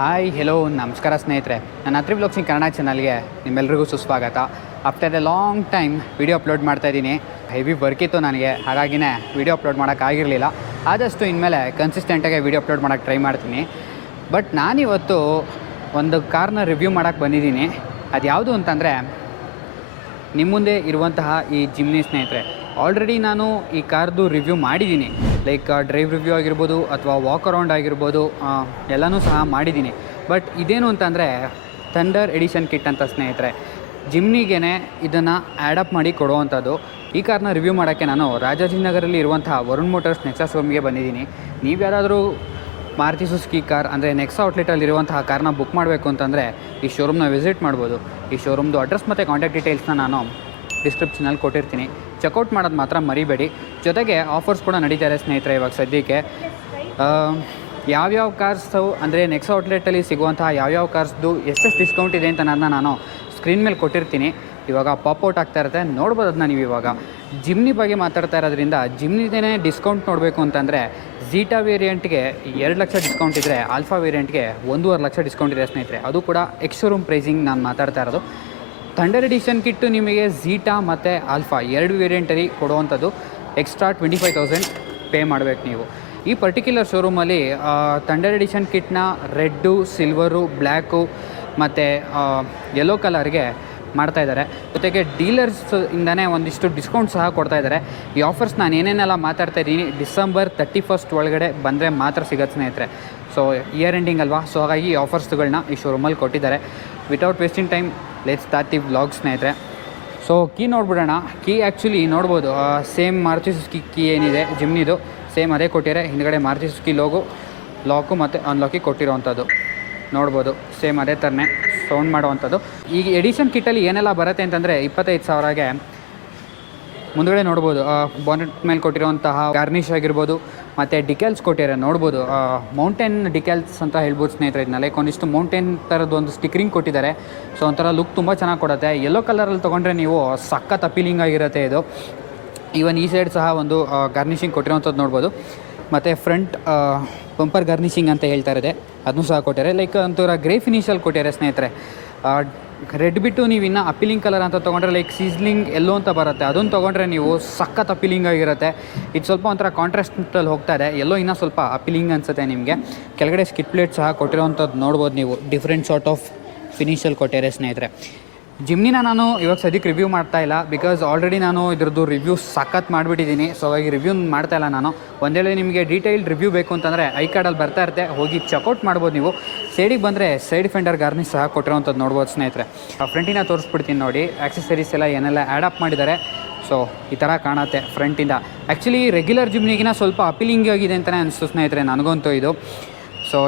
Hi hello ನಮಸ್ಕಾರ ಸ್ನೇಹಿತರೆ, ನನ್ನ ಹತ್ರ ಬ್ಲಾಗ್ಸಿಂಗ್ ಕನ್ನಡ ಚಾನಲ್ಗೆ ನಿಮ್ಮೆಲ್ಲರಿಗೂ ಸುಸ್ವಾಗತ. After A long time video upload ಮಾಡ್ತಾಯಿದ್ದೀನಿ. ಹೆವಿ ವರ್ಕ್ ಇತ್ತು ನನಗೆ, ಹಾಗಾಗಿನೇ ವಿಡಿಯೋ ಅಪ್ಲೋಡ್ ಮಾಡೋಕ್ಕಾಗಿರಲಿಲ್ಲ. ಆದಷ್ಟು ಇನ್ಮೇಲೆ ಕನ್ಸಿಸ್ಟೆಂಟಾಗಿ ವಿಡಿಯೋ ಅಪ್ಲೋಡ್ ಮಾಡೋಕ್ಕೆ ಟ್ರೈ ಮಾಡ್ತೀನಿ. ಬಟ್ ನಾನಿವತ್ತು ಒಂದು ಕಾರ್ನ ರಿವ್ಯೂ ಮಾಡೋಕ್ಕೆ ಬಂದಿದ್ದೀನಿ. ಅದು ಯಾವುದು ಅಂತಂದರೆ ನಿಮ್ಮ ಮುಂದೆ ಇರುವಂತಹ ಈ ಜಿಮ್ನಿ ಸ್ನೇಹಿತರೆ. ಆಲ್ರೆಡಿ ನಾನು ಈ ಕಾರ್ದು ರಿವ್ಯೂ ಮಾಡಿದ್ದೀನಿ, ಲೈಕ್ ಡ್ರೈವ್ ರಿವ್ಯೂ ಆಗಿರ್ಬೋದು ಅಥವಾ ವಾಕ್ ಅರೌಂಡ್ ಆಗಿರ್ಬೋದು, ಎಲ್ಲನೂ ಸಹ ಮಾಡಿದ್ದೀನಿ. ಬಟ್ ಇದೇನು ಅಂತಂದರೆ ಥಂಡರ್ ಎಡಿಷನ್ ಕಿಟ್ ಅಂತ ಸ್ನೇಹಿತರೆ. ಜಿಮ್ನಿಗೇ ಇದನ್ನು ಆ್ಯಡಪ್ ಮಾಡಿ ಕೊಡುವಂಥದ್ದು. ಈ ಕಾರ್ನ ರಿವ್ಯೂ ಮಾಡೋಕ್ಕೆ ನಾನು ರಾಜಾಜಿನಗರಲ್ಲಿ ಇರುವಂತಹ ವರುಣ್ ಮೋಟರ್ಸ್ ನೆಕ್ಸಾ ಶೋರೂಮ್ಗೆ ಬಂದಿದ್ದೀನಿ. ನೀವು ಯಾರಾದರೂ ಮಾರುತಿ ಸುಜುಕಿ ಕಾರ್ ಅಂದರೆ ನೆಕ್ಸಾ ಔಟ್ಲೆಟಲ್ಲಿರುವಂತಹ ಕಾರ್ನ ಬುಕ್ ಮಾಡಬೇಕು ಅಂತಂದರೆ ಈ ಶೋರೂಮ್ನ ವಿಸಿಟ್ ಮಾಡ್ಬೋದು. ಈ ಶೋರೂಮ್ದು ಅಡ್ರೆಸ್ ಮತ್ತು ಕಾಂಟ್ಯಾಕ್ಟ್ ಡೀಟೇಲ್ಸ್ನ ನಾನು ಡಿಸ್ಕ್ರಿಪ್ಷನಲ್ಲಿ ಕೊಟ್ಟಿರ್ತೀನಿ. ಚೆಕ್ಔಟ್ ಮಾಡೋದು ಮಾತ್ರ ಮರಿಬೇಡಿ. ಜೊತೆಗೆ ಆಫರ್ಸ್ ಕೂಡ ನಡೀತಾರೆ ಸ್ನೇಹಿತರೆ. ಇವಾಗ ಸದ್ಯಕ್ಕೆ ಯಾವ್ಯಾವ ಕಾರ್ಸು ಅಂದರೆ ನೆಕ್ಸಾ ಔಟ್ಲೆಟಲ್ಲಿ ಸಿಗುವಂತಹ ಯಾವ್ಯಾವ ಕಾರ್ಸ್ದು ಎಷ್ಟೆಷ್ಟು ಡಿಸ್ಕೌಂಟ್ ಇದೆ ಅಂತ ನಾನು ಸ್ಕ್ರೀನ್ ಮೇಲೆ ಕೊಟ್ಟಿರ್ತೀನಿ. ಇವಾಗ ಪಾಪ್ಔಟ್ ಆಗ್ತಾ ಇರುತ್ತೆ, ನೋಡ್ಬೋದು ಅದನ್ನ ನೀವು. ಇವಾಗ ಜಿಮ್ನಿ ಬಗ್ಗೆ ಮಾತಾಡ್ತಾ ಇರೋದ್ರಿಂದ ಜಿಮ್ನಿದೇ ಡಿಸ್ಕೌಂಟ್ ನೋಡಬೇಕು ಅಂತಂದರೆ ಝೀಟಾ ವೇರಿಯಂಟ್ಗೆ 2 ಲಕ್ಷ ಡಿಸ್ಕೌಂಟ್ ಇದ್ದರೆ ಆಲ್ಫಾ ವೇರಿಯಂಟ್ಗೆ 1.5 ಲಕ್ಷ ಡಿಸ್ಕೌಂಟ್ ಇದೆ ಸ್ನೇಹಿತರೆ. ಅದು ಕೂಡ ಎಕ್ಸ್ ಶೋರೂಮ್ ಪ್ರೈಸಿಂಗ್ ನಾನು ಮಾತಾಡ್ತಾ ಇರೋದು. ಥಂಡರ್ ಎಡಿಷನ್ ಕಿಟ್ಟು ನಿಮಗೆ ಝೀಟಾ ಮತ್ತು ಆಲ್ಫಾ 2 ವೇರಿಯಂಟಲ್ಲಿ ಕೊಡುವಂಥದ್ದು. ಎಕ್ಸ್ಟ್ರಾ 25,000 ಪೇ ಮಾಡಬೇಕು ನೀವು. ಈ ಪರ್ಟಿಕ್ಯುಲರ್ ಶೋರೂಮಲ್ಲಿ ಥಂಡರ್ ಎಡಿಷನ್ ಕಿಟ್ನ ರೆಡ್ಡು, ಸಿಲ್ವರು, ಬ್ಲ್ಯಾಕು ಮತ್ತು ಯೆಲ್ಲೋ ಕಲರ್ಗೆ ಮಾಡ್ತಾಯಿದ್ದಾರೆ. ಜೊತೆಗೆ ಡೀಲರ್ಸ್ ಇಂದನೇ ಒಂದಿಷ್ಟು ಡಿಸ್ಕೌಂಟ್ ಸಹ ಕೊಡ್ತಾಯಿದ್ದಾರೆ. ಈ ಆಫರ್ಸ್ ನಾನು ಏನೇನೆಲ್ಲ ಮಾತಾಡ್ತಾ ಇದ್ದೀನಿ ಡಿಸೆಂಬರ್ 31 ಒಳಗಡೆ ಬಂದರೆ ಮಾತ್ರ ಸಿಗುತ್ತೆ ಸ್ನೇಹಿತರೆ. ಸೊ ಇಯರ್ ಎಂಡಿಂಗ್ ಅಲ್ವಾ, ಸೊ ಹಾಗಾಗಿ ಈ ಆಫರ್ಸ್ಗಳನ್ನ ಈ ಶೋರೂಮಲ್ಲಿ ಕೊಟ್ಟಿದ್ದಾರೆ. Without wasting time let's start the vlog ಸ್ನೇಹಿತರೆ. ಸೊ ಕೀ ನೋಡ್ಬಿಡೋಣ. ಕೀ ಆ್ಯಕ್ಚುಲಿ ನೋಡ್ಬೋದು, ಸೇಮ್ ಮಾರುತಿ ಸುಜುಕಿ ಕೀ ಏನಿದೆ ಜಿಮ್ನಿದು ಸೇಮ್ ಅದೇ ಕೊಟ್ಟಿದ್ದಾರೆ. ಹಿಂದ್ಗಡೆ ಮಾರುತಿ ಸುಜುಕಿ ಲಾಕು ಮತ್ತು ಅನ್ಲಾಕಿ ಕೊಟ್ಟಿರೋವಂಥದ್ದು ನೋಡ್ಬೋದು. ಸೇಮ್ ಅದೇ ಥರನೇ ಸೌಂಡ್ ಮಾಡುವಂಥದ್ದು. ಈಗ ಎಡಿಷನ್ ಕಿಟ್ಟಲ್ಲಿ ಏನೆಲ್ಲ ಬರುತ್ತೆ ಅಂತಂದರೆ 25,000ಗೆ ಮುಂದುಗಡೆ ನೋಡ್ಬೋದು ಬಾನೆಟ್ ಮೇಲೆ ಕೊಟ್ಟಿರುವಂತಹ ಗಾರ್ನಿಷ್ ಆಗಿರ್ಬೋದು, ಮತ್ತು ಡಿಕೆಲ್ಸ್ ಕೊಟ್ಟಿದ್ದಾರೆ ನೋಡ್ಬೋದು. ಮೌಂಟೇನ್ ಡಿಕೆಲ್ಸ್ ಅಂತ ಹೇಳ್ಬೋದು ಸ್ನೇಹಿತರೆ. ಇದನ್ನ ಲೈಕ್ ಒಂದಿಷ್ಟು ಮೌಂಟೇನ್ ಥರದ್ದು ಒಂದು ಸ್ಟಿಕರಿಂಗ್ ಕೊಟ್ಟಿದ್ದಾರೆ. ಸೊ ಒಂಥರ ಲುಕ್ ತುಂಬ ಚೆನ್ನಾಗಿ ಕೊಡುತ್ತೆ. ಯೆಲ್ಲೋ ಕಲರಲ್ಲಿ ತೊಗೊಂಡ್ರೆ ನೀವು ಸಖತ್ ಅಪೀಲಿಂಗ್ ಆಗಿರುತ್ತೆ ಇದು. ಈವನ್ ಈ ಸೈಡ್ ಸಹ ಒಂದು ಗಾರ್ನಿಷಿಂಗ್ ಕೊಟ್ಟಿರೋವಂಥದ್ದು ನೋಡ್ಬೋದು. ಮತ್ತು ಫ್ರಂಟ್ ಬಂಪರ್ ಗಾರ್ನಿಷಿಂಗ್ ಅಂತ ಹೇಳ್ತಾ ಇರೋದೆ ಅದನ್ನು ಸಹ ಕೊಟ್ಟಿದ್ದಾರೆ. ಲೈಕ್ ಒಂಥರ ಗ್ರೇ ಫಿನಿಷಲ್ಲಿ ಕೊಟ್ಟಿದ್ದಾರೆ ಸ್ನೇಹಿತರೆ. ರೆಡ್ ಬಿಟ್ಟು ನೀವು ಇನ್ನೂ ಅಪೀಲಿಂಗ್ ಕಲರ್ ಅಂತ ತೊಗೊಂಡ್ರೆ ಲೈಕ್ ಸೀಸ್ಲಿಂಗ್ ಎಲ್ಲೋ ಅಂತ ಬರುತ್ತೆ, ಅದನ್ನು ತೊಗೊಂಡ್ರೆ ನೀವು ಸಖತ್ ಅಪೀಲಿಂಗ್ ಆಗಿರುತ್ತೆ. ಇದು ಸ್ವಲ್ಪ ಒಂಥರ ಕಾಂಟ್ರಾಸ್ಟಲ್ಲಿ ಹೋಗ್ತಾ ಇದೆ. ಎಲ್ಲೋ ಇನ್ನೂ ಸ್ವಲ್ಪ ಅಪೀಲಿಂಗ್ ಅನಿಸುತ್ತೆ ನಿಮಗೆ. ಕೆಳಗಡೆ ಸ್ಕಿಟ್ ಪ್ಲೇಟ್ ಸಹ ಕೊಟ್ಟಿರೋವಂಥದ್ದು ನೋಡ್ಬೋದು ನೀವು. ಡಿಫ್ರೆಂಟ್ ಸಾರ್ಟ್ ಆಫ್ ಫಿನಿಷಲ್ಲಿ ಕೊಟ್ಟಿದ್ದಾರೆ ಸ್ನೇಹಿತರೆ. ಜಿಮ್ನಿನ ನಾನು ಇವಾಗ ಸದ್ಯಕ್ಕೆ ರಿವ್ಯೂ ಮಾಡ್ತಾ ಇಲ್ಲ, ಬಿಕಾಸ್ ಆಲ್ರೆಡಿ ನಾನು ಇದ್ರದ್ದು ರಿವ್ಯೂ ಸಖತ್ ಮಾಡಿಬಿಟ್ಟಿದ್ದೀನಿ. ಸೊ ಹಾಗಾಗಿ ರಿವ್ಯೂ ಮಾಡ್ತಾಯಿಲ್ಲ ನಾನು. ಒಂದೇಳೆ ನಿಮಗೆ ಡೀಟೇಲ್ಡ್ ರಿವ್ಯೂ ಬೇಕು ಅಂತಂದರೆ ಐ ಕಾರ್ಡಲ್ಲಿ ಬರ್ತಾ ಇರುತ್ತೆ, ಹೋಗಿ ಚೆಕ್ಔಟ್ ಮಾಡ್ಬೋದು ನೀವು. ಸೈಡಿಗೆ ಬಂದರೆ ಸೈಡ್ ಫೆಂಡರ್ ಗಾರ್ನಿಷ್ ಸಹ ಕೊಟ್ಟಿರೋವಂಥದ್ದು ನೋಡ್ಬೋದು ಸ್ನೇಹಿತರೆ. ಫ್ರಂಟಿನ ತೋರಿಸ್ಬಿಡ್ತೀನಿ ನೋಡಿ. ಆಕ್ಸೆಸರೀಸ್ ಎಲ್ಲ ಏನೆಲ್ಲ ಆ್ಯಡಪ್ ಮಾಡಿದ್ದಾರೆ. ಸೊ ಈ ಥರ ಕಾಣುತ್ತೆ ಫ್ರಂಟಿಂದ. ಆ್ಯಕ್ಚುಲಿ ರೆಗ್ಯುಲರ್ ಜಿಮ್ನಿಗಿನ ಸ್ವಲ್ಪ ಅಪೀಲಿಂಗ್ ಆಗಿದೆ ಅಂತಲೇ ಅನಿಸ್ತು ಸ್ನೇಹಿತರೆ ನನಗಂತೂ ಇದು. ಸೊ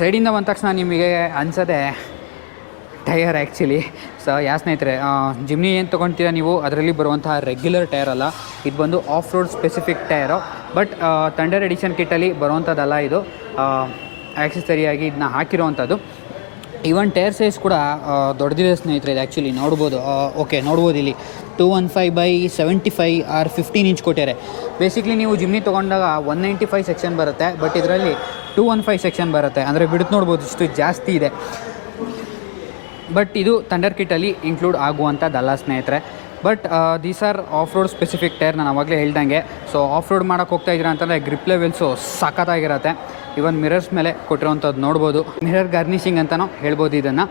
ಸೈಡಿಂದ ಬಂದ ತಕ್ಷಣ ನಿಮಗೆ ಅನಿಸೋದೆ ಟೈರ್ ಆ್ಯಕ್ಚುಲಿ. ಸೊ ಸ್ನೇಹಿತರೆ, ಜಿಮ್ನಿ ಏನು ತೊಗೊಳ್ತೀರಾ ನೀವು ಅದರಲ್ಲಿ ಬರುವಂತಹ ರೆಗ್ಯುಲರ್ ಟೈರ್ ಅಲ್ಲ, ಇದು ಬಂದು off road specific tyre. But thunder edition ಕಿಟ್ಟಲ್ಲಿ ಬರುವಂಥದ್ದಲ್ಲ ಇದು, ಆಕ್ಸೆಸರಿಯಾಗಿ ಇದನ್ನ ಹಾಕಿರೋವಂಥದ್ದು. ಈವನ್ ಟೈರ್ ಸೈಜ್ ಕೂಡ ದೊಡ್ಡದಿದೆ ಸ್ನೇಹಿತರೆ. ಇದು ಆ್ಯಕ್ಚುಲಿ ನೋಡ್ಬೋದು. ಓಕೆ ನೋಡ್ಬೋದು ಇಲ್ಲಿ 215/75 or 15 ಇಂಚ್ ಕೊಟ್ಟಿದ್ದಾರೆ. ಬೇಸಿಕ್ಲಿ ನೀವು ಜಿಮ್ನಿ ತೊಗೊಂಡಾಗ 195 ಸೆಕ್ಷನ್ ಬರುತ್ತೆ, ಬಟ್ ಇದರಲ್ಲಿ 215 ಸೆಕ್ಷನ್ ಬರುತ್ತೆ. ಅಂದರೆ ಬಿಡುತ್ತೆ ನೋಡ್ಬೋದು, ಇಷ್ಟು ಜಾಸ್ತಿ ಇದೆ. ಬಟ್ ಇದು ಥಂಡರ್ ಕಿಟ್ಟಲ್ಲಿ ಇನ್ಕ್ಲೂಡ್ ಆಗುವಂಥದ್ದಲ್ಲ ಸ್ನೇಹಿತರೆ. But these are of road specific tyre, ನಾನು ಆವಾಗಲೇ ಹೇಳ್ದಂಗೆ. ಸೊ ಆಫ್ ರೋಡ್ ಮಾಡೋಕ್ಕೆ ಹೋಗ್ತಾ ಇದ್ದೀರಾ ಅಂತಂದರೆ ಗ್ರಿಪ್ ಲೆವೆಲ್ಸು ಸಖತ್ತಾಗಿರುತ್ತೆ. ಇವನ್ ಮಿರರ್ಸ್ ಮೇಲೆ ಕೊಟ್ಟಿರೋವಂಥದ್ದು ನೋಡ್ಬೋದು. ಮಿರರ್ ಗಾರ್ನಿಷಿಂಗ್ ಅಂತಲೂ ಹೇಳ್ಬೋದು ಇದನ್ನು.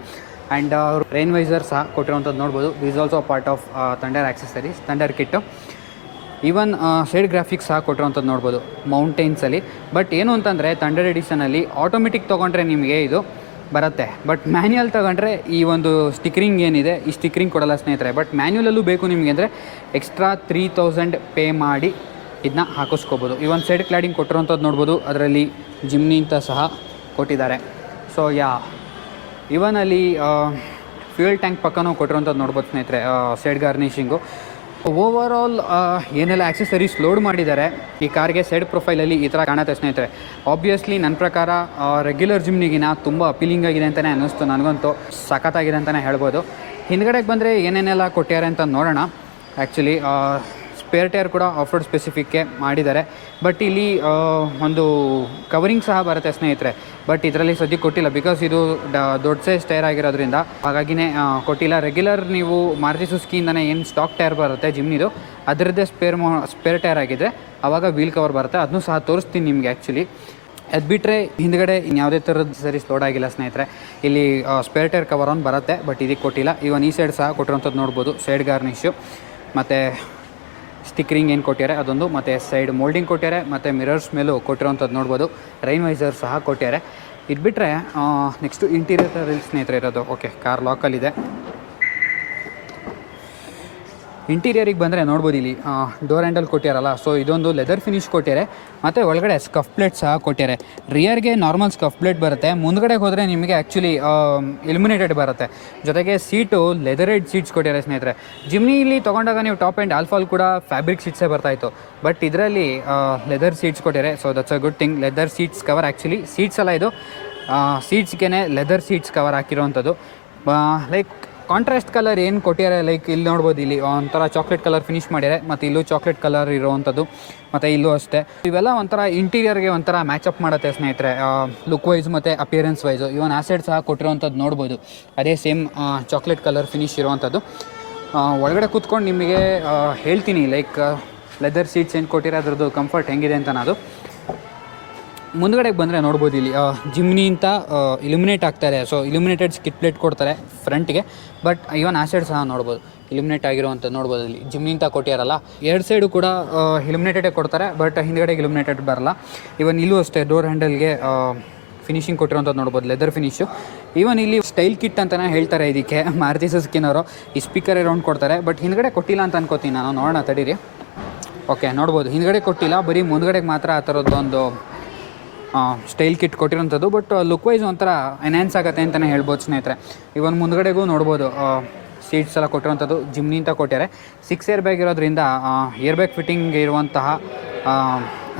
ಆ್ಯಂಡ್ ರೈನ್ ವೈಸರ್ ಸಹ ಕೊಟ್ಟಿರೋವಂಥದ್ದು ನೋಡ್ಬೋದು. This also part of thunder accessories, thunder kit. Even side graphics ಸಹ ಕೊಟ್ಟಿರೋವಂಥದ್ದು ನೋಡ್ಬೋದು ಮೌಂಟೇನ್ಸಲ್ಲಿ. ಬಟ್ ಏನು ಅಂತಂದರೆ ಥಂಡರ್ ಎಡಿಷನಲ್ಲಿ ಆಟೋಮೆಟಿಕ್ ತೊಗೊಂಡ್ರೆ ನಿಮಗೆ ಇದು ಬರುತ್ತೆ, ಬಟ್ ಮ್ಯಾನ್ಯಲ್ ತೊಗೊಂಡ್ರೆ ಈ ಒಂದು ಸ್ಟಿಕರಿಂಗ್ ಏನಿದೆ ಈ ಸ್ಟಿಕರಿಂಗ್ ಕೊಡಲ್ಲ ಸ್ನೇಹಿತರೆ. ಬಟ್ ಮ್ಯಾನ್ಯಲಲ್ಲೂ ಬೇಕು ನಿಮಗೆ ಅಂದರೆ ಎಕ್ಸ್ಟ್ರಾ 3,000 ಪೇ ಮಾಡಿ ಇದನ್ನ ಹಾಕಿಸ್ಕೋಬೋದು. ಈ ಒಂದು ಸೈಡ್ ಕ್ಲಾಡಿಂಗ್ ಕೊಟ್ಟಿರೋಂಥದ್ದು ನೋಡ್ಬೋದು. ಅದರಲ್ಲಿ ಜಿಮ್ನಿ ಅಂತ ಸಹ ಕೊಟ್ಟಿದ್ದಾರೆ. ಸೊ ಇವನ್ ಅಲ್ಲಿ ಫ್ಯೂಯಲ್ ಟ್ಯಾಂಕ್ ಪಕ್ಕನೂ ಕೊಟ್ಟಿರೋಂಥದ್ದು ನೋಡ್ಬೋದು ಸ್ನೇಹಿತರೆ, ಸೈಡ್ ಗಾರ್ನಿಷಿಂಗು. ಓವರ್ ಆಲ್ ಏನೆಲ್ಲ ಆಕ್ಸೆಸರೀಸ್ ಲೋಡ್ ಮಾಡಿದ್ದಾರೆ ಈ ಕಾರ್ಗೆ ಸೈಡ್ ಪ್ರೊಫೈಲಲ್ಲಿ ಈ ಥರ ಕಾಣುತ್ತೆ ಸ್ನೇಹಿತರೆ. ಆಬ್ವಿಯಸ್ಲಿ ನನ್ನ ಪ್ರಕಾರ ರೆಗ್ಯುಲರ್ ಜಿಮ್ನಿಗಿನ ತುಂಬ ಅಪೀಲಿಂಗ್ ಆಗಿದೆ ಅಂತಲೇ ಅನ್ನಿಸ್ತು ನನಗಂತೂ. ಸಖತ್ತಾಗಿದೆ ಅಂತಲೇ ಹೇಳ್ಬೋದು. ಹಿಂದ್ಗಡೆಗೆ ಬಂದರೆ ಏನೇನೆಲ್ಲ ಕೊಟ್ಟಿದ್ದಾರೆ ಅಂತ ನೋಡೋಣ. ಆ್ಯಕ್ಚುಲಿ ಸ್ಪೇರ್ ಟೈರ್ ಕೂಡ ಆಫ್ ರೋಡ್ ಸ್ಪೆಸಿಫಿಕ್ಗೆ ಮಾಡಿದ್ದಾರೆ. ಬಟ್ ಇಲ್ಲಿ ಒಂದು ಕವರಿಂಗ್ ಸಹ ಬರುತ್ತೆ ಸ್ನೇಹಿತರೆ, ಬಟ್ ಇದರಲ್ಲಿ ಸದ್ಯಕ್ಕೆ ಕೊಟ್ಟಿಲ್ಲ ಬಿಕಾಸ್ ಇದು ದೊಡ್ಡ ಸೈಜ್ ಟೈರ್ ಆಗಿರೋದ್ರಿಂದ ಹಾಗಾಗಿನೇ ಕೊಟ್ಟಿಲ್ಲ. ರೆಗ್ಯುಲರ್ ನೀವು ಮಾರುತಿ ಸುಜುಕಿಯಿಂದನೇ ಏನು ಸ್ಟಾಕ್ ಟೈರ್ ಬರುತ್ತೆ ಜಿಮ್ನಿದು, ಅದರದ್ದೇ ಸ್ಪೇರ್ ಟೈರ್ ಆಗಿದ್ದರೆ ಆವಾಗ ವೀಲ್ ಕವರ್ ಬರುತ್ತೆ, ಅದನ್ನೂ ಸಹ ತೋರಿಸ್ತೀನಿ ನಿಮಗೆ. ಆ್ಯಕ್ಚುಲಿ ಅದು ಬಿಟ್ಟರೆ ಹಿಂದ್ಗಡೆ ಇನ್ಯಾವುದೇ ಥರದ ಸರೀಸ್ ಲೋಡ್ ಆಗಿಲ್ಲ ಸ್ನೇಹಿತರೆ. ಇಲ್ಲಿ ಸ್ಪೇರ್ ಟೈರ್ ಕವರ್ ಒಂದು ಬರುತ್ತೆ, ಬಟ್ ಇದಕ್ಕೆ ಕೊಟ್ಟಿಲ್ಲ. ಇವನ್ ಈ ಸೈಡ್ ಸಹ ಕೊಟ್ಟಿರೋಂಥದ್ದು ನೋಡ್ಬೋದು, ಸೈಡ್ ಗಾರ್ನಿಶು ಮತ್ತು ಸ್ಟಿಕ್ಕರಿಂಗ್ ಏನು ಕೊಟ್ಟಿದ್ದಾರೆ ಅದೊಂದು, ಮತ್ತು ಸೈಡ್ ಮೋಲ್ಡಿಂಗ್ ಕೊಟ್ಟಿದ್ದಾರೆ, ಮತ್ತು ಮಿರರ್ಸ್ ಮೇಲೂ ಕೊಟ್ಟಿರೋಂಥದ್ದು ನೋಡ್ಬೋದು. ರೈನ್ ವೈಸರ್ ಸಹ ಕೊಟ್ಟಿದ್ದಾರೆ. ಇದು ಬಿಟ್ಟರೆ ನೆಕ್ಸ್ಟು ಇಂಟೀರಿಯರ್ ಸ್ನೇಹಿತರೆ ಇರೋದು. Okay, car ಲಾಕಲ್ಲಿದೆ. ಇಂಟೀರಿಯರಿಗೆ ಬಂದರೆ ನೋಡ್ಬೋದು ಇಲ್ಲಿ ಡೋರ್ ಹ್ಯಾಂಡಲ್ ಕೊಟ್ಟಿರಲ್ಲ, ಸೊ ಇದೊಂದು ಲೆದರ್ ಫಿನಿಶ್ ಕೊಟ್ಟಿದ್ದಾರೆ. ಮತ್ತು ಒಳಗಡೆ ಸ್ಕಫ್ ಪ್ಲೇಟ್ ಸಹ ಕೊಟ್ಟಿದ್ದಾರೆ. ರಿಯರ್ಗೆ ನಾರ್ಮಲ್ ಸ್ಕಫ್ ಪ್ಲೇಟ್ ಬರುತ್ತೆ, ಮುಂದ್ಗಡೆ ಹೋದರೆ ನಿಮಗೆ ಆ್ಯಕ್ಚುಲಿ ಇಲ್ಯುಮಿನೇಟೆಡ್ ಬರುತ್ತೆ. ಜೊತೆಗೆ ಸೀಟು ಲೆದರೇಡ್ ಸೀಟ್ಸ್ ಕೊಟ್ಟಿದ್ದಾರೆ ಸ್ನೇಹಿತರೆ. ಜಿಮ್ನಿಲಿ ತೊಗೊಂಡಾಗ ನೀವು ಟಾಪ್ ಆ್ಯಂಡ್ ಆಲ್ಫಾಲ್ ಕೂಡ ಫ್ಯಾಬ್ರಿಕ್ ಸೀಟ್ಸೇ ಬರ್ತಾಯಿತ್ತು, ಬಟ್ ಇದರಲ್ಲಿ ಲೆದರ್ ಸೀಟ್ಸ್ ಕೊಟ್ಟಿದ್ದಾರೆ. So that's a good thing. Leather seats cover, actually seats ಅಲ್ಲ ಇದು, ಸೀಟ್ಸ್ಗೆ ಲೆದರ್ ಸೀಟ್ಸ್ ಕವರ್ ಹಾಕಿರೋವಂಥದ್ದು. ಲೈಕ್ ಕಾಂಟ್ರಾಸ್ಟ್ ಕಲರ್ ಏನು ಕೊಟ್ಟಿದ್ದಾರೆ, ಲೈಕ್ ಇಲ್ಲಿ ನೋಡ್ಬೋದು, ಇಲ್ಲಿ ಒಂಥರ ಚಾಕ್ಲೇಟ್ ಕಲರ್ ಫಿನಿಶ್ ಮಾಡಿದ್ದಾರೆ, ಮತ್ತು ಇಲ್ಲೂ ಚಾಕ್ಲೇಟ್ ಕಲರ್ ಇರೋವಂಥದ್ದು, ಮತ್ತು ಇಲ್ಲೂ ಅಷ್ಟೇ. ಇವೆಲ್ಲ ಒಂಥರ ಇಂಟೀರಿಯರ್ಗೆ ಒಂಥರ ಮ್ಯಾಚಪ್ ಮಾಡುತ್ತೆ ಸ್ನೇಹಿತರೆ, ಲುಕ್ ವೈಸ್ ಮತ್ತು ಅಪಿಯರೆನ್ಸ್ ವೈಸು. ಇವನ್ ಆಸೆಡ್ ಸಹ ಕೊಟ್ಟಿರೋವಂಥದ್ದು ನೋಡ್ಬೋದು, ಅದೇ ಸೇಮ್ ಚಾಕ್ಲೇಟ್ ಕಲರ್ ಫಿನಿಶ್ ಇರೋವಂಥದ್ದು. ಒಳಗಡೆ ಕೂತ್ಕೊಂಡು ನಿಮಗೆ ಹೇಳ್ತೀನಿ ಲೈಕ್ ಲೆದರ್ ಸೀಟ್ಸ್ ಏನು ಕೊಟ್ಟಿರೋ ಅದ್ರದ್ದು ಕಂಫರ್ಟ್ ಹೆಂಗಿದೆ ಅಂತ. ಅದು ಮುಂದ್ಗಡೆಗೆ ಬಂದರೆ ನೋಡ್ಬೋದು, ಇಲ್ಲಿ ಜಿಮ್ನಿ ಅಂತ ಇಲ್ಯುಮಿನೇಟ್ ಆಗ್ತಾರೆ. ಸೊ ಇಲ್ಯುಮಿನೇಟೆಡ್ ಸ್ಕಿಟ್ ಪ್ಲೇಟ್ ಕೊಡ್ತಾರೆ ಫ್ರಂಟ್ಗೆ, ಬಟ್ ಇವನ್ ಆಸೆಡ್ ಸಹ ನೋಡ್ಬೋದು ಇಲ್ಯುಮಿನೇಟ್ ಆಗಿರುವಂಥದ್ದು ನೋಡ್ಬೋದು. ಇಲ್ಲಿ ಜಿಮ್ನಿ ಅಂತ ಕೊಟ್ಟಿರಲ್ಲ, ಎರಡು ಸೈಡು ಕೂಡ ಇಲ್ಯುಮಿನೇಟೆಡೇ ಕೊಡ್ತಾರೆ, ಬಟ್ ಹಿಂದ್ಗಡೆಗೆ ಇಲ್ಯುಮಿನೇಟೆಡ್ ಬರಲ್ಲ. ಇವನ್ ಇಲ್ಲೂ ಅಷ್ಟೇ ಡೋರ್ ಹ್ಯಾಂಡಲ್ಗೆ ಫಿನಿಶಿಂಗ್ ಕೊಟ್ಟಿರೋಂಥದ್ದು ನೋಡ್ಬೋದು, ಲೆದರ್ ಫಿನಿಶು. ಈವನ್ ಇಲ್ಲಿ ಸ್ಟೈಲ್ ಕಿಟ್ ಅಂತಲೇ ಹೇಳ್ತಾರೆ ಇದಕ್ಕೆ ಮಾರುತಿ ಸುಜುಕಿನವರು. ಈ ಸ್ಪೀಕರ್ ರೌಂಡ್ ಕೊಡ್ತಾರೆ, ಬಟ್ ಹಿಂದ್ಗಡೆ ಕೊಟ್ಟಿಲ್ಲ ಅಂತ ಅನ್ಕೋತೀನಿ ನಾನು, ನೋಡೋಣ ತಡೀರಿ. ಓಕೆ, ನೋಡ್ಬೋದು ಹಿಂದ್ಗಡೆ ಕೊಟ್ಟಿಲ್ಲ, ಬರೀ ಮುಂದ್ಗಡೆಗೆ ಮಾತ್ರ ಆ ಥರದ್ದೊಂದು ಸ್ಟೈಲ್ ಕಿಟ್ ಕೊಟ್ಟಿರೋಂಥದ್ದು. ಬಟ್ ಲುಕ್ ವೈಸ್ ಒಂಥರ ಎನ್ಹ್ಯಾನ್ಸ್ ಆಗುತ್ತೆ ಅಂತಲೇ ಹೇಳ್ಬೋದು ಸ್ನೇಹಿತರೆ. ಇವನ್ ಮುಂದ್ಗಡೆಗೂ ನೋಡ್ಬೋದು ಸೀಟ್ಸ್ ಎಲ್ಲ ಕೊಟ್ಟಿರೋಂಥದ್ದು ಜಿಮ್ನಿ ಅಂತ ಕೊಟ್ಟಿದ್ದಾರೆ. 6 ಏರ್ ಬ್ಯಾಗ್ ಇರೋದ್ರಿಂದ ಏರ್ ಬ್ಯಾಗ್ ಫಿಟ್ಟಿಂಗ್ ಇರುವಂತಹ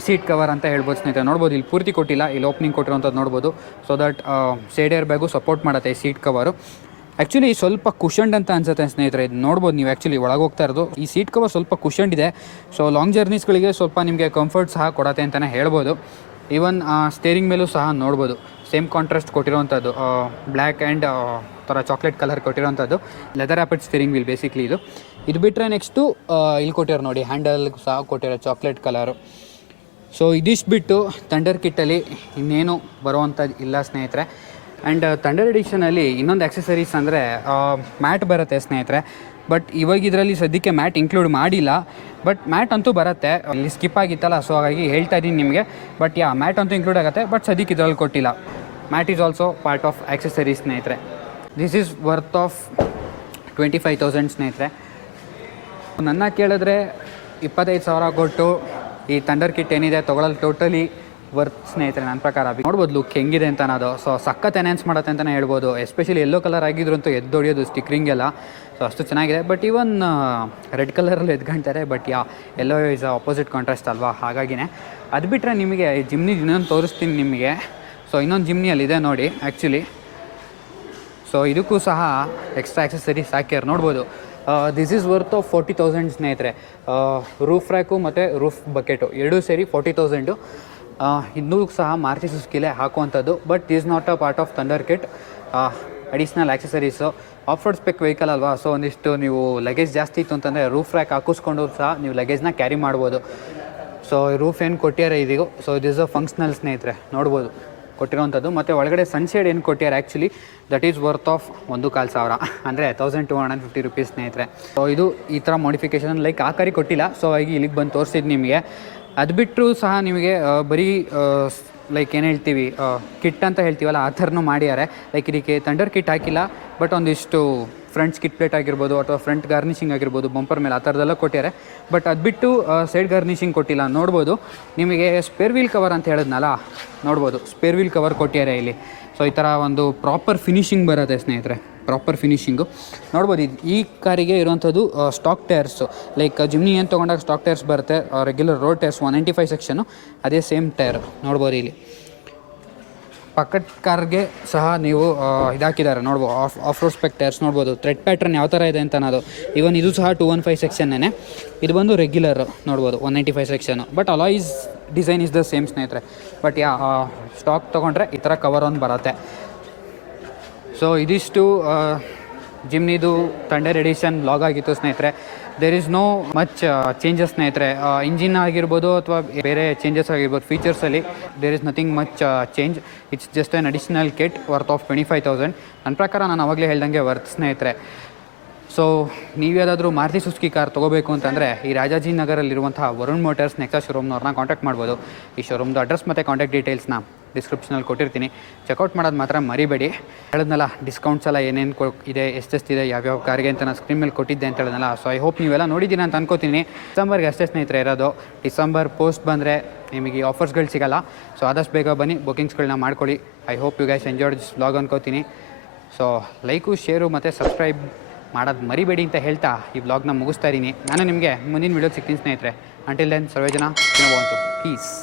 ಸೀಟ್ ಕವರ್ ಅಂತ ಹೇಳ್ಬೋದು ಸ್ನೇಹಿತರೆ. ನೋಡ್ಬೋದು ಇಲ್ಲಿ ಪೂರ್ತಿ ಕೊಟ್ಟಿಲ್ಲ, ಇಲ್ಲಿ ಓಪನಿಂಗ್ ಕೊಟ್ಟಿರೋಂಥದ್ದು ನೋಡ್ಬೋದು. So that side air bag support ಮಾಡುತ್ತೆ ಈ ಸೀಟ್ ಕವರು. ಆ್ಯಕ್ಚುಲಿ ಸ್ವಲ್ಪ ಕುಷನ್ಡ್ ಅಂತ ಅನ್ಸುತ್ತೆ ಸ್ನೇಹಿತರೆ, ಇದು ನೋಡ್ಬೋದು ನೀವು. ಆ್ಯಕ್ಚುಲಿ ಒಳಗೆ ಹೋಗ್ತಾ ಇರೋದು ಈ ಸೀಟ್ ಕವರ್ ಸ್ವಲ್ಪ ಕುಷನ್ಡ್ ಇದೆ. ಸೊ ಲಾಂಗ್ ಜರ್ನೀಸ್ಗಳಿಗೆ ಸ್ವಲ್ಪ ನಿಮಗೆ ಕಂಫರ್ಟ್ ಸಹ ಕೊಡತ್ತೆ ಅಂತಲೇ ಹೇಳ್ಬೋದು. ಈವನ್ ಸ್ಟೇರಿಂಗ್ ಮೇಲೂ ಸಹ ನೋಡ್ಬೋದು ಸೇಮ್ ಕಾಂಟ್ರಾಸ್ಟ್ ಕೊಟ್ಟಿರೋವಂಥದ್ದು, ಬ್ಲ್ಯಾಕ್ ಆ್ಯಂಡ್ ಥರ ಚಾಕ್ಲೇಟ್ ಕಲರ್ ಕೊಟ್ಟಿರೋವಂಥದ್ದು. Leather wrapped steering wheel basically ಇದು. ಇದು ಬಿಟ್ಟರೆ ನೆಕ್ಸ್ಟು ಇಲ್ಲಿ ಕೊಟ್ಟಿರೋ ನೋಡಿ, ಹ್ಯಾಂಡಲ್ಗೂ ಸಹ ಕೊಟ್ಟಿರೋ ಚಾಕ್ಲೇಟ್ ಕಲರು. ಸೊ ಇದಿಷ್ಟು ಬಿಟ್ಟು ಥಂಡರ್ ಕಿಟ್ಟಲ್ಲಿ ಇನ್ನೇನು ಬರುವಂಥದ್ದು ಇಲ್ಲ ಸ್ನೇಹಿತರೆ. ಆ್ಯಂಡ್ ಥಂಡರ್ ಎಡಿಷನಲ್ಲಿ ಇನ್ನೊಂದು ಆಕ್ಸೆಸರೀಸ್ ಅಂದರೆ ಮ್ಯಾಟ್ ಬರುತ್ತೆ ಸ್ನೇಹಿತರೆ. ಬಟ್ ಇವಾಗ ಇದರಲ್ಲಿ ಸದ್ಯಕ್ಕೆ ಮ್ಯಾಟ್ ಇನ್ಕ್ಲೂಡ್ ಮಾಡಿಲ್ಲ, ಬಟ್ ಮ್ಯಾಟ್ ಅಂತೂ ಬರುತ್ತೆ. ಇಲ್ಲಿ ಸ್ಕಿಪ್ ಆಗಿತ್ತಲ್ಲ, ಸೊ ಹಾಗಾಗಿ ಹೇಳ್ತಾ ಇದ್ದೀನಿ ನಿಮಗೆ. ಬಟ್ ಮ್ಯಾಟ್ ಅಂತೂ ಇನ್ಕ್ಲೂಡ್ ಆಗುತ್ತೆ, ಬಟ್ ಸದ್ಯಕ್ಕೆ ಇದರಲ್ಲಿ ಕೊಟ್ಟಿಲ್ಲ. Mat is also part of accessories ಸ್ನೇಹಿತರೆ. ದಿಸ್ ಈಸ್ ವರ್ತ್ ಆಫ್ 25,000 ಸ್ನೇಹಿತರೆ. ನನ್ನ ಕೇಳಿದ್ರೆ 25,000 ಕೊಟ್ಟು ಈ ಥಂಡರ್ ಕಿಟ್ ಏನಿದೆ ತೊಗೊಳ್ಳಲು ಟೋಟಲಿ ವರ್ತ್ ಸ್ನೇಹಿತರೆ ನನ್ನ ಪ್ರಕಾರ. ನೋಡ್ಬೋದು ಲುಕ್ ಹೆಂಗಿದೆ ಅಂತ ಅನ್ನೋದು. ಸೊ ಸಖತ್ ಎನ್ಹ್ಯಾನ್ಸ್ ಮಾಡುತ್ತೆ ಅಂತಲೇ ಹೇಳ್ಬೋದು. ಎಸ್ಪೆಷಲಿ ಯೆಲ್ಲೋ ಕಲರ್ ಆಗಿದ್ರು ಅಂತೂ ಎದ್ದೊಡಿಯೋದು ಸ್ಟಿಕ್ರಿಂಗ್ ಎಲ್ಲ. ಸೊ ಅಷ್ಟು ಚೆನ್ನಾಗಿದೆ. ಬಟ್ ಇವನ್ ರೆಡ್ ಕಲರಲ್ಲಿ ಎದ್ಕೊಂತಾರೆ, but yellow is opposite contrast ಅಲ್ವಾ, ಹಾಗಾಗಿನೇ. ಅದು ಬಿಟ್ಟರೆ ನಿಮಗೆ ಜಿಮ್ನಿ ಇನ್ನೊಂದು ತೋರಿಸ್ತೀನಿ ನಿಮಗೆ. ಸೊ ಇನ್ನೊಂದು ಜಿಮ್ನಿಯಲ್ಲಿದೆ ನೋಡಿ ಆ್ಯಕ್ಚುಲಿ. ಸೊ ಇದಕ್ಕೂ ಸಹ ಎಕ್ಸ್ಟ್ರಾ ಆಕ್ಸೆಸರೀಸ್ ಹಾಕ್ಯಾರ ನೋಡ್ಬೋದು. ದಿಸ್ ಈಸ್ ವರ್ತ್ ಆಫ್ 40,000 ಸ್ನೇಹಿತರೆ. ರೂಫ್ ರ್ಯಾಕು ಮತ್ತು ರೂಫ್ ಬಕೆಟು ಎರಡೂ ಸೇರಿ 40,000. ಇನ್ನೂ ಸಹ ಮಾರುತಿ ಸುಜುಕಿಲೇ ಹಾಕುವಂಥದ್ದು. But is not a part of thunder kit. Additional accessories. Of road speck vehicle ಅಲ್ವಾ, ಸೊ ಒಂದಿಷ್ಟು ನೀವು ಲಗೇಜ್ ಜಾಸ್ತಿ ಇತ್ತು ಅಂತಂದರೆ ರೂಫ್ ರ್ಯಾಕ್ ಹಾಕಿಸ್ಕೊಂಡು ಸಹ ನೀವು ಲಗೇಜ್ನ ಕ್ಯಾರಿ ಮಾಡ್ಬೋದು. ಸೊ ರೂಫ್ ಏನು ಕೊಟ್ಟಿದ್ದಾರೆ ಇದೀಗೂ. ಸೊ ದಿಸ್ ಅ ಫಂಕ್ಷನಲ್ ಸ್ನೇಹಿತರೆ, ನೋಡ್ಬೋದು ಕೊಟ್ಟಿರೋವಂಥದ್ದು. ಮತ್ತು ಒಳಗಡೆ ಸನ್ಶೇಡ್ ಏನು ಕೊಟ್ಟಿದ್ದಾರೆ actually that is worth of 1,500, ಅಂದರೆ 1,250 ರುಪೀಸ್ ಸ್ನೇಹಿತರೆ. ಸೊ ಇದು ಈ ಥರ ಮಾಡಿಫಿಕೇಷನ್ ಲೈಕ್ ಆ ಕಾರಿ ಕೊಟ್ಟಿಲ್ಲ, ಸೊ ಹಾಗಾಗಿ ಇಲ್ಲಿಗೆ ಬಂದು ತೋರಿಸಿದ್ದು ನಿಮಗೆ. ಅದು ಬಿಟ್ಟರು ಸಹ ನಿಮಗೆ ಬರೀ ಲೈಕ್ ಏನು ಹೇಳ್ತೀವಿ ಕಿಟ್ ಅಂತ ಹೇಳ್ತೀವಲ್ಲ ಆ ಥರನೂ ಮಾಡಿದ್ದಾರೆ. ಲೈಕ್ ಇದಕ್ಕೆ ಥಂಡರ್ ಕಿಟ್ ಹಾಕಿಲ್ಲ, ಬಟ್ ಒಂದಿಷ್ಟು ಫ್ರಂಟ್ ಸ್ಕಿಟ್ ಪ್ಲೇಟ್ ಆಗಿರ್ಬೋದು ಅಥವಾ ಫ್ರಂಟ್ ಗಾರ್ನಿಷಿಂಗ್ ಆಗಿರ್ಬೋದು ಬಂಪರ್ ಮೇಲೆ ಆ ಥರದ್ದೆಲ್ಲ ಕೊಟ್ಟಿದ್ದಾರೆ. ಬಟ್ ಅದು ಬಿಟ್ಟು ಸೈಡ್ ಗಾರ್ನಿಷಿಂಗ್ ಕೊಟ್ಟಿಲ್ಲ. ನೋಡ್ಬೋದು ನಿಮಗೆ ಸ್ಪೇರ್ ವೀಲ್ ಕವರ್ ಅಂತ ಹೇಳಿದ್ನಲ್ಲ, ನೋಡ್ಬೋದು ಸ್ಪೇರ್ ವೀಲ್ ಕವರ್ ಕೊಟ್ಟಿದ್ದಾರೆ ಇಲ್ಲಿ. ಸೊ ಈ ಥರ ಒಂದು ಪ್ರಾಪರ್ ಫಿನಿಶಿಂಗ್ ಬರುತ್ತೆ ಸ್ನೇಹಿತರೆ, ಪ್ರಾಪರ್ ಫಿನಿಶಿಂಗು ನೋಡ್ಬೋದು. ಈ ಕಾರಿಗೆ ಇರುವಂಥದ್ದು ಸ್ಟಾಕ್ ಟೈರ್ಸು. ಲೈಕ್ ಜಿಮ್ನಿ ಏನು ತೊಗೊಂಡಾಗ ಸ್ಟಾಕ್ ಟೈರ್ಸ್ ಬರುತ್ತೆ, ರೆಗ್ಯುಲರ್ ರೋಡ್ ಟೈರ್ಸ್ 195 ಸೆಕ್ಷನು, ಅದೇ ಸೇಮ್ ಟೈರ್ ನೋಡ್ಬೋದು ಇಲ್ಲಿ. ಪಕ್ಕದ ಕಾರ್ಗೆ ಸಹ ನೀವು ಇದಾಕಿದ್ದಾರೆ ನೋಡ್ಬೋದು, ಆಫ್ ರೋಡ್ ಸ್ಪೆಕ್ ಟೈರ್ಸ್ ನೋಡ್ಬೋದು. ಥ್ರೆಡ್ ಪ್ಯಾಟ್ರನ್ ಯಾವ ಥರ ಇದೆ ಅಂತ ಅನ್ನೋದು. ಇವನ್ ಇದು ಸಹ 215 ಸೆಕ್ಷನ್ನೇ. ಇದು ಬಂದು ರೆಗ್ಯುಲರ್ ನೋಡ್ಬೋದು 195 section. But alloys design is the same ಸ್ನೇಹಿತರೆ. ಬಟ್ ಸ್ಟಾಕ್ ತೊಗೊಂಡ್ರೆ ಈ ಥರ ಕವರ್ ಒಂದು ಬರುತ್ತೆ. ಸೊ ಇದಿಷ್ಟು ಜಿಮ್ನಿದು ಥಂಡರ್ ಎಡಿಷನ್ ಲಾಗ್ ಆಗಿತ್ತು ಸ್ನೇಹಿತರೆ. There is no much changes ಸ್ನೇಹಿತರೆ. ಇಂಜಿನ್ ಆಗಿರ್ಬೋದು ಅಥವಾ ಬೇರೆ ಚೇಂಜಸ್ ಆಗಿರ್ಬೋದು ಫೀಚರ್ಸಲ್ಲಿ there is nothing much change. It's just an additional kit worth of 25,000. ನನ್ನ ಪ್ರಕಾರ ನಾನು ಅವಾಗಲೇ ಹೇಳ್ದಂಗೆ ವರ್ತ್ ಸ್ನೇಹಿತರೆ. ಸೊ ನೀವು ಯಾವುದಾದ್ರೂ ಮಾರುತಿ ಸುಜುಕಿ ಕಾರ್ ತೊಗೋಬೇಕು ಅಂತಂದರೆ ಈ ರಾಜಾಜಿನಗರಲ್ಲಿರುವಂತಹ ವರುಣ್ ಮೋಟರ್ಸ್ ನೆಕ್ಸಾ ಶೋರೂಮ್ನವ್ರನ್ನ ಕಾಂಟ್ಯಾಕ್ಟ್ ಮಾಡ್ಬೋದು. ಈ ಶೋರೂಮ್ದು ಅಡ್ರೆಸ್ ಮತ್ತು ಕಾಂಟ್ಯಾಕ್ಟ್ ಡೀಟೇಲ್ಸ್ನ ಡಿಸ್ಕ್ರಿಪ್ಷನಲ್ಲಿ ಕೊಟ್ಟಿರ್ತೀನಿ. ಚೆಕ್ಔಟ್ ಮಾಡೋದು ಮಾತ್ರ ಮರಿಬೇಡಿ. ಹೇಳಿದ್ನಲ್ಲ ಡಿಸ್ಕೌಂಟ್ಸ್ ಎಲ್ಲ ಏನೇನು ಇದೆ, ಎಷ್ಟೆಷ್ಟಿದೆ, ಯಾವ್ಯಾವ ಕಾರ್ಗೆ ಅಂತ ನಾನು ಸ್ಕ್ರೀನ್ ಮೇಲೆ ಕೊಟ್ಟಿದ್ದೆ ಅಂತ ಹೇಳಿದ್ನಲ್ಲ. ಸೊ ಐ ಹೋಪ್ ನೀವೆಲ್ಲ ನೋಡಿದ್ದೀನಿ ಅಂತ ಅನ್ಕೋತೀನಿ. ಡಿಸೆಂಬರ್ಗೆ ಅಷ್ಟೇ ಸ್ನೇಹಿತರೆ ಇರೋದು. ಡಿಸೆಂಬರ್ ಪೋಸ್ಟ್ ಬಂದರೆ ನಿಮಗೆ ಈ ಆಫರ್ಸ್ಗಳು ಸಿಗೋಲ್ಲ. ಸೊ ಆದಷ್ಟು ಬೇಗ ಬನ್ನಿ, ಬುಕಿಂಗ್ಸ್ಗಳನ್ನ ಮಾಡ್ಕೊಳ್ಳಿ. I hope you guys enjoyed this vlog ಅನ್ಕೋತೀನಿ. ಸೊ ಲೈಕು, ಶೇರು ಮತ್ತು ಸಬ್ಸ್ಕ್ರೈಬ್ ಮಾಡೋದು ಮರಿಬೇಡಿ ಅಂತ ಹೇಳ್ತಾ ಈ ವ್ಲಾಗ್ನ ಮುಗಿಸ್ತಾ ಇದ್ದೀನಿ. ನಾನು ನಿಮಗೆ ಮುಂದಿನ ವೀಡಿಯೋ ಸಿಗ್ತೀನಿ ಸ್ನೇಹಿತರೆ. ಅಂಟಿಲ್ ದೆನ್ ಸರ್ವೇ ಜನ ಪೀಸ್.